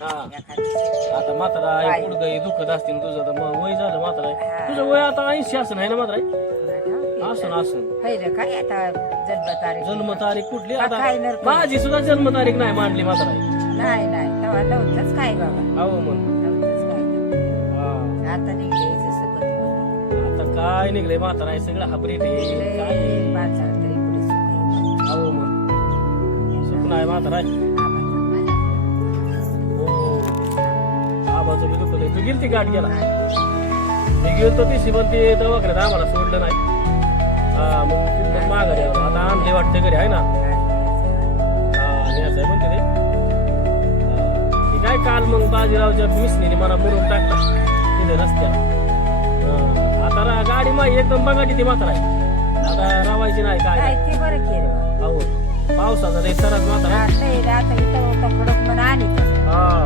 हा एखादी आता म्हातारा आहे गुडघे दुखत असतील तुझं तर मग वय झालं म्हातारा आहे तुझं वय आता 80 असं आहे ना म्हातारा आहे? असं पहिलं काय आता जन्मतारीख जन्मतारीख कुठली आता काय नर माझी सुद्धा जन्मतारीख नाही मांडली म्हातारा आहे. नाही नाही तेव्हा नव्हतंच काय बाबा अहो मग नव्हतंच काय हा आता निघायचं सगळं आता काय निघले म्हातारा आहे सगळं हाबरेट आहे काय आहे? माणसाला तरी कुठे सुख अहो मग सुख नाही म्हातारा आहे. हो आबाचं बी दुखत आहे तू गेलती गाठ गेला मी गेलतो ती शिवण ते दवाखान्यात आम्हाला सोडलं नाही हा मग तिथून माघारी आलो आता आणले वाटतं घरी आहे ना हा न्यायचं आहे म्हणते ते ते काय काल मग बाजीरावच्या मिसनीने मला मुरुम टाकला तिथे रस्त्याला आता गाडी माझी एकदम बघाटी ती मात्र आहे आता रावायची नाही काय काय ते बरं केलं अहो पावसाचा ते सरस मात्र आता इथं खडक म्हणा आणि हा